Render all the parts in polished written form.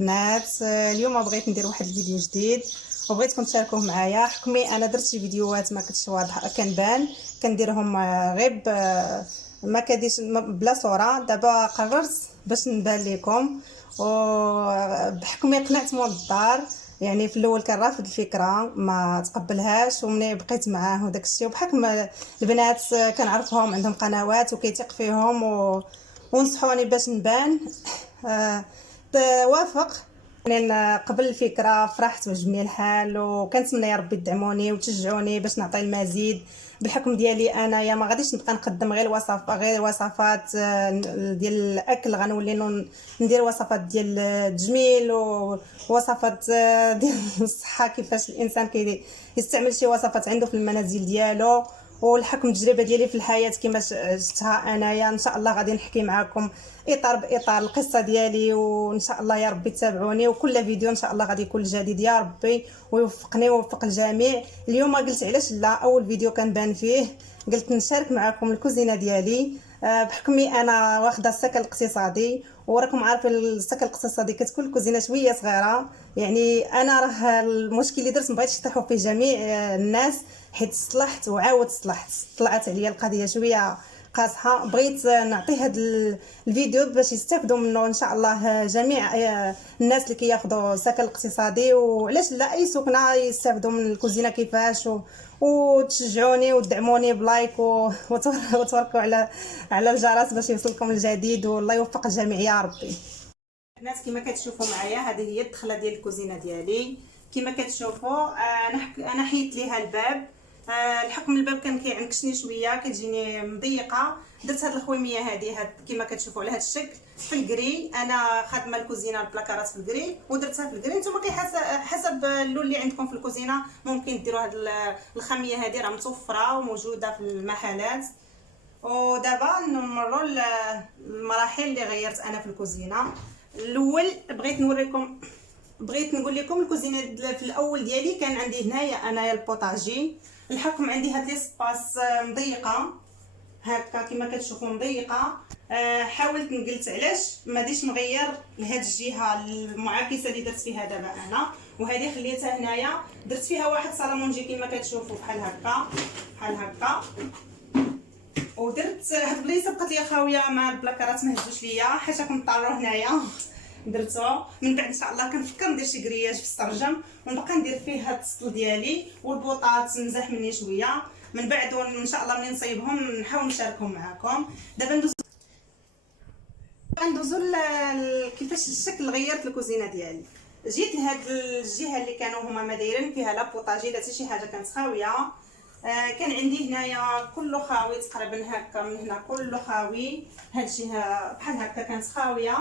البنات، اليوم بغيت ندير واحد الفيديو جديد وبغيتكم تشاركوه معايا. حكمي انا درت شي فيديوهات ما كنتش واضحه كنبان كنديرهم غير ما كديش بلا صوره. دابا قررت باش نبان لكم وبحكمي قنعت مول الدار. يعني في الاول كان رافض الفكره ما تقبلهاش، ومني بقيت معاه وداك الشيء، وبحكم البنات كنعرفهم عندهم قنوات وكيثيق فيهم ونصحوني باش نبان. وافق. يعني قبل الفكره فرحت وعجبني الحال، وكنتمنى يا ربي تدعموني وتشجعوني باش نعطي المزيد. بالحكم ديالي انايا ما غاديش نبقى نقدم غير وصفات ديال الاكل، غنولي ندير وصفات ديال التجميل ووصفات ديال الصحه، كيفاش الانسان يستعمل شي وصفات عنده في المنازل ديالو. والحكم التجربه ديالي في الحياه كما شفتها انايا. ان شاء الله غادي نحكي معكم اطار باطار القصه ديالي، وان شاء الله يا ربي تتابعوني، وكل فيديو ان شاء الله غادي يكون جديد يا ربي ويوفقني ويوفق الجميع. اليوم قلت علاش لا، اول فيديو كنبان فيه قلت نشارك معكم الكوزينه ديالي. بحكمي انا واخده السكن الاقتصادي، وراكم عارفين السكن الاقتصادي كتكون الكوزينه شويه صغيره. يعني انا راه المشكل اللي درت مبغيتش يطيحوا فيه جميع الناس، حيت صلحت وعاود صلحت، طلعت عليا القضيه شويه قاصحه. بغيت نعطي هذا الفيديو باش يستافدوا منه ان شاء الله جميع الناس اللي كياخذوا سكن اقتصادي، وعلاش لا اي سكنه يستافدوا من الكوزينه كيفاش. وتشجعوني وتدعموني بلايك وتوركوا على الجرس باش يوصلكم الجديد، والله يوفق الجميع يا ربي. الناس كما كتشوفوا معايا هذه هي الدخله ديال الكوزينه ديالي. كما كتشوفوا انا حيدت ليها الباب. الحكم الباب كان كيعنكشني شويه، كتجيني مضيقه. درت هاد الخويميه هذه كما كتشوفوا على هذا الشكل في الكري. انا خادمه الكوزينه البلاكارات في الكري ودرتها في الكري. نتوما حسب اللون اللي عندكم في الكوزينه ممكن ديروا هاد الخاميه هذه، راه متوفره وموجوده في المحلات. ودابا نمروا المراحل اللي غيرت انا في الكوزينه. الاول بغيت نقول لكم الكوزينه في الاول ديالي كان عندي هنايا انايا البوطاجي. الحكم عندي هاد ليسباس مضيقه هكا كما كتشوفوا مضيقه. حاولت نقلت علاش ما ديش نغير لهاد الجهه المعاكسه اللي درت فيها دابا انا، وهذه خليتها هنايا. درت فيها واحد صالونجي كما كتشوفوا بحال هكا. ودرت هاد البلايصه بقات لي خاويه مع البلاكارات ما هزوش ليا حيت كنضطروا هنايا. درتو من بعد ان شاء الله كنفكر ندير شي كرياج في السرجم ونبقى ندير فيه هاد السطل ديالي، والبوطات تنزح مني شويه. من بعد ان شاء الله ملي نصايبهم نحاول نشاركهم معكم. دابا ندوزو كيفاش الشكل غيرت الكوزينه ديالي. جيت لهاد الجهه اللي كانوا هما ما دايرين فيها لا بوطاجي لا حتى شي حاجه، كانت خاويه. كان عندي هنايا كله خاوي تقريبا هكا، من هنا كله خاوي. هاد الجهه بحال هكا كانت خاويه.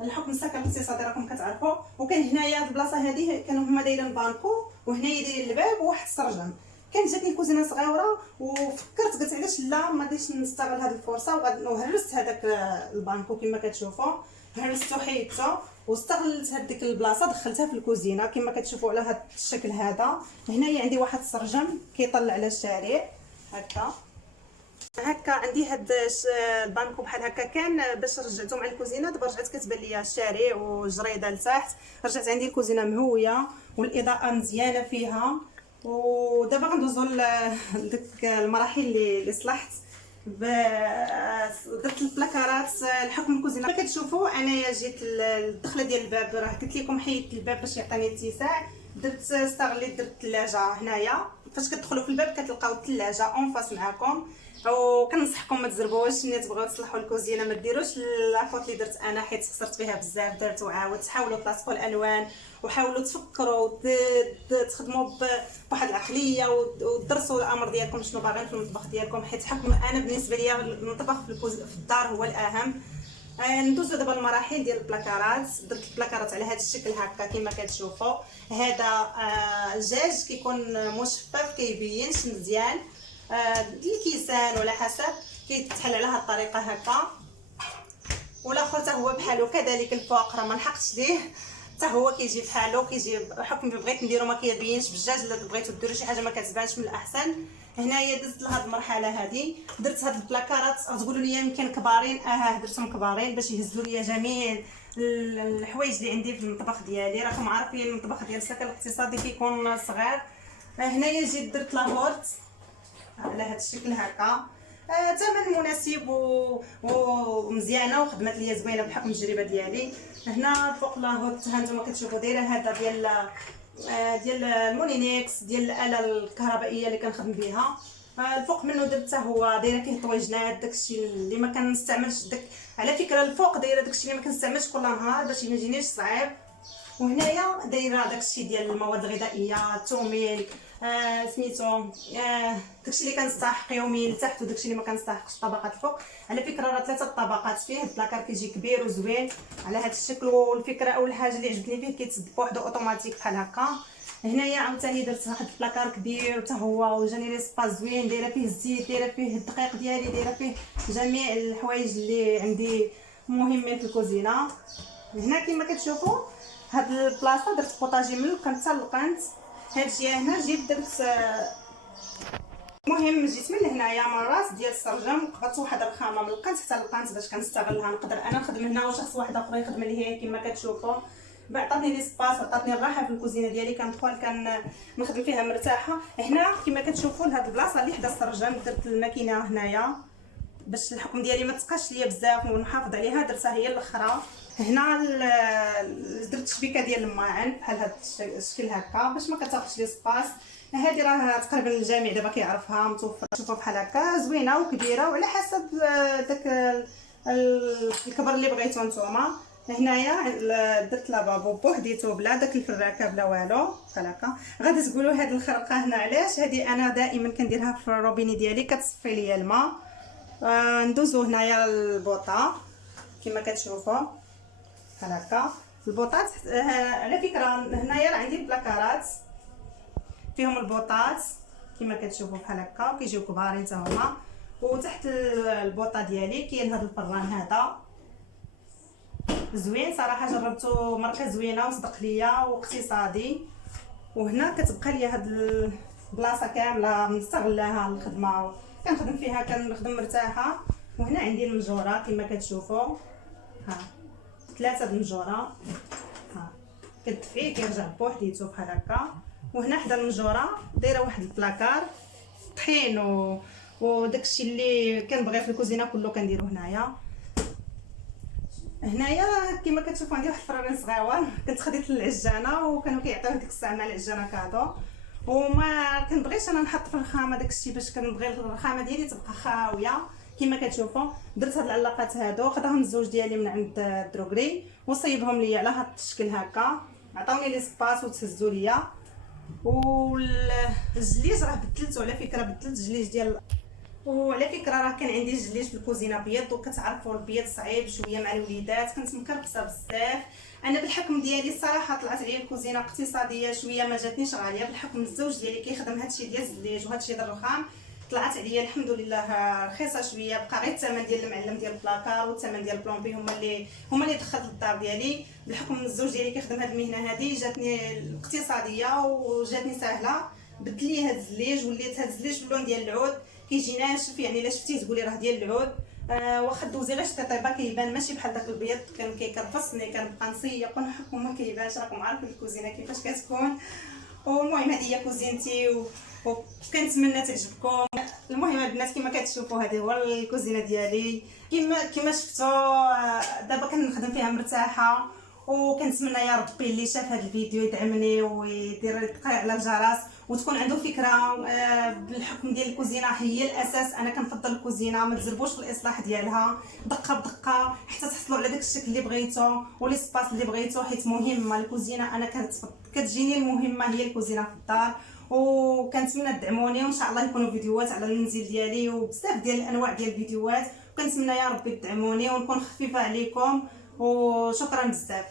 الحكم السكن الاقتصادي راكم كتعرفوا. وكان هنايا هاد البلاصه هذه كانوا هما دايرين بانكو، وهنايا دايرين الباب وواحد السرجم. كانت جاتني كوزينه صغيره وفكرت قلت علاش لا ما غاديش نستغل هذه الفرصه، وهرست هذاك البانكو كما كتشوفوا. هرستو حيدته واستغلت هذيك البلاصه دخلتها في الكوزينه كما كتشوفوا على هذا الشكل هذا. هنايا عندي واحد السرجم كيطلع على الشارع هكا عندي هاد البانكو بحال هكا. كان باش رجعته مع الكوزينه، دابا رجعت كتبان ليا الشارع والجريده لتحت. رجعت عندي الكوزينه مهويه والاضاءه مزيانه فيها. ودابا غندوزو لديك المراحل اللي صلحت. درت البلاكارات. الحكم الكوزينه كما كتشوفوا انايا جيت الدخله ديال الباب، راه قلت لكم حيدت الباب باش يعطيني اتساع. استغليت درت الثلاجه هنايا. فاش كتدخلوا في الباب كتلقاو الثلاجه اون فاس معكم. وكنصحكم ما تزربوش ملي تبغيو تصلحوا الكوزينه، ما ديروش لافوت اللي درت انا حيت خسرت فيها بزاف. درت وعاودت. حاولوا تلاصقوا الالوان وحاولوا تفكروا تخدموا بواحد العقليه ودرسوا الامر ديالكم شنو باغيين في المطبخ ديالكم، حيت حكم انا بالنسبه ليا المطبخ في الدار هو الاهم. ندوزو دابا المراحل ديال البلاكارات. درت البلاكارات على هذا الشكل هكا كما كتشوفوا. هذا الدجاج كيكون مشفف كيبينش مزيان. الكيسان ولا حسب كيتحل على هذه الطريقه هكا. والاخر حتى هو بحالو كذلك. الفوق راه ما لحقتش ليه، حتى هو كيجي بحالو. كيجي حكم بغيت نديرو ما كيبينش بالدجاج. الا بغيتو ديروا شي حاجه ما كتبانش من الاحسن هنايا دزت لهاد المرحله هادي، درت هاد البلاكارات. تقولوا لي يمكن كبارين، درتهم كبارين باش يهزوا لي جميع الحوايج اللي عندي في المطبخ ديالي. راكم عارفين المطبخ ديال السكن الاقتصادي كيكون صغير. هنايا جيت درت لابورت على هذا الشكل هكا، ثمن مناسب ومزيانه وخدمت ليا زوينه بحكم التجربه ديالي. هنا فوق لاهوت ها نتوما كتشوفوا دايره هذا ديال المونينكس ديال الاله الكهربائيه اللي كنخدم بها. الفوق منه درت حتى هو دايره فيه طويجنات، داكشي اللي ما كنستعملش. على فكره الفوق دايره داكشي اللي ما كنستعملش كل نهار باش ما يجينيش صعيب. وهنايا دايره داكشي ديال المواد الغذائيه، التوميل، سميتو داكشي اللي كنستحق يوميا لتحت وداكشي اللي ما كنستحقش طبقات الفوق. على فكره راه 3 طبقات فيه. البلاكار كيجي كبير وزوين على هذا الشكل. والفكره اول حاجه اللي عجبتني فيه كيتسد بوحدو اوتوماتيك بحال هكا. هنايا عاوتاني درت واحد البلاكار كبير حتى هو وجاني لي سباس زوين، دايره فيه الزيت، دايره فيه الدقيق ديالي، دايره فيه جميع الحوايج اللي عندي مهمين في الكوزينه. هنا كما كتشوفوا هاد البلاصه درت بوطاجي من القنت حتى القنت. هاد الجهه هنا جيت درت المهم جيت من هنايا من الراس ديال السرجم قبضت واحد الخامه من القنت حتى القنت باش كنستغلها. نقدر انا نخدم هنا وشخص واحد اخر يخدم لي كما كتشوفوا. عطاتني لي سباس وعطاتني الراحه في الكوزينه ديالي، كندخل كنخدم فيها مرتاحه. هنا كما كتشوفوا لهاد البلاصه اللي حدا السرجم درت الماكينه هنايا باش الحكم ديالي ما تبقاش ليا بزاف ونحافظ عليها، درتها هي الاخرى. هنا درت شبيكه ديال الماعن بحال هذا الشكل هكا باش ما كتاخذش لي سباس. هذه راه تقريبا الجميع دابا كيعرفها، متوفره. شوفوا بحال هكا زوينه وكبيره وعلى حسب داك الكبر اللي بغيتو نتوما. هنايا درت لابابو بوحديتو بلا داك الفراكه بلا والو بحال هكا. غادي تقولوا هاد الخرقه هنا علاش؟ هذه انا دائما كنديرها في الروبيني ديالي كتصفي ليا الماء. ندوزو هنايا البوطه كما كتشوفوا بحال هكا. البوطات على فكره هنايا راه عندي البلاكارات فيهم البوطات كما كتشوفوا بحال هكا وكيجيو كبارين حتى هما. وتحت البوطه ديالي كاين هذا الفران هذا زوين صراحه، جربته ماركه زوينه وصدق ليا واقتصادي. وهنا كتبقى لي هاد البلاصه كامله مستغلاها الخدمه، كنخدم فيها كنخدم مرتاحه. وهنا عندي المنجوره كما كتشوفوا، ها 3 المنجوره، ها كتدفيه كيرجع بوحديتو بحال هكا. وهنا حدا المنجوره دايره واحد البلاكار طحين وداكشي اللي كنبغي في الكوزينه كله كنديرو هنايا. هنايا كما كتشوفوا عندي واحد الفران صغيور كنت خديت للعجانه وكانوا كيعطيوه ديك الساعه مع العجانه كادو. وما كنبغيش انا نحط في الخامه داكشي باش كنبغي الخامه ديالي تبقى خاويه كما كتشوفوا. درت هاد العلاقات هادو خداهم الزوج ديالي من عند الدروغري وصيبهم ليا على هاد الشكل هكا، عطاوني لي سباس وتهزوا ليا. والجليج راه بدلته على فكره، بدلت الجليج ديال. وعلى فكره راه كان عندي جليج في الكوزينه بيض، وكتعرفوا البيض صعيب شويه مع الوليدات، كنت مكربسه بزاف. انا بالحكم ديالي الصراحه طلعت عليا الكوزينه اقتصاديه شويه، ما جاتنيش غاليه بالحكم الزوج ديالي كيخدم هادشي ديال الزليج وهادشي ديال الرخام. طلعت عليا الحمد لله رخيصه شويه، بقى غير الثمن ديال المعلم ديال البلاكار والثمن ديال البلومبي هما اللي دخلت للدار ديالي. بالحكم الزوج ديالي كيخدم هاد المهنه هادي جاتني الاقتصاديه وجاتني سهله. بدل لي هاد الزليج، وليت هاد الزليج باللون ديال العود كيجي ناشف، يعني الا شفتيه تقولي راه ديال العود. واخا دوزي غير شتي طيبه كيبان ماشي بحال داك البيض كان كيكرفصني، كنبقى نسيق ونحك وما كيبانش. راكم عارفين الكوزينه كيفاش كتكون. والمهم هذه هي كوزينتي وكنتمنى تعجبكم. المهم البنات كما كتشوفوا هذه هو الكوزينه ديالي كما شفتوا. دابا كنخدم فيها مرتاحه، وكنتمنى يا ربي اللي شاف هذا الفيديو يدعمني ويدير دقيق على الجرس وتكون عنده فكره. بالحكم ديال الكوزينه هي الاساس. انا كنفضل الكوزينه ما تزربوش في الاصلاح ديالها دقه بدقه حتى تحصلوا على داك الشكل اللي بغيتو ولي سباس اللي بغيتو، حيت مهمه الكوزينه. انا كتجيني المهمه هي الكوزينه في الدار. وكنتمنى تدعموني وان شاء الله يكونوا فيديوهات على المنزل ديالي وبزاف ديال الانواع ديال الفيديوهات. وكنتمنى يا ربي تدعموني ونكون خفيفه عليكم. وشكرا بزاف.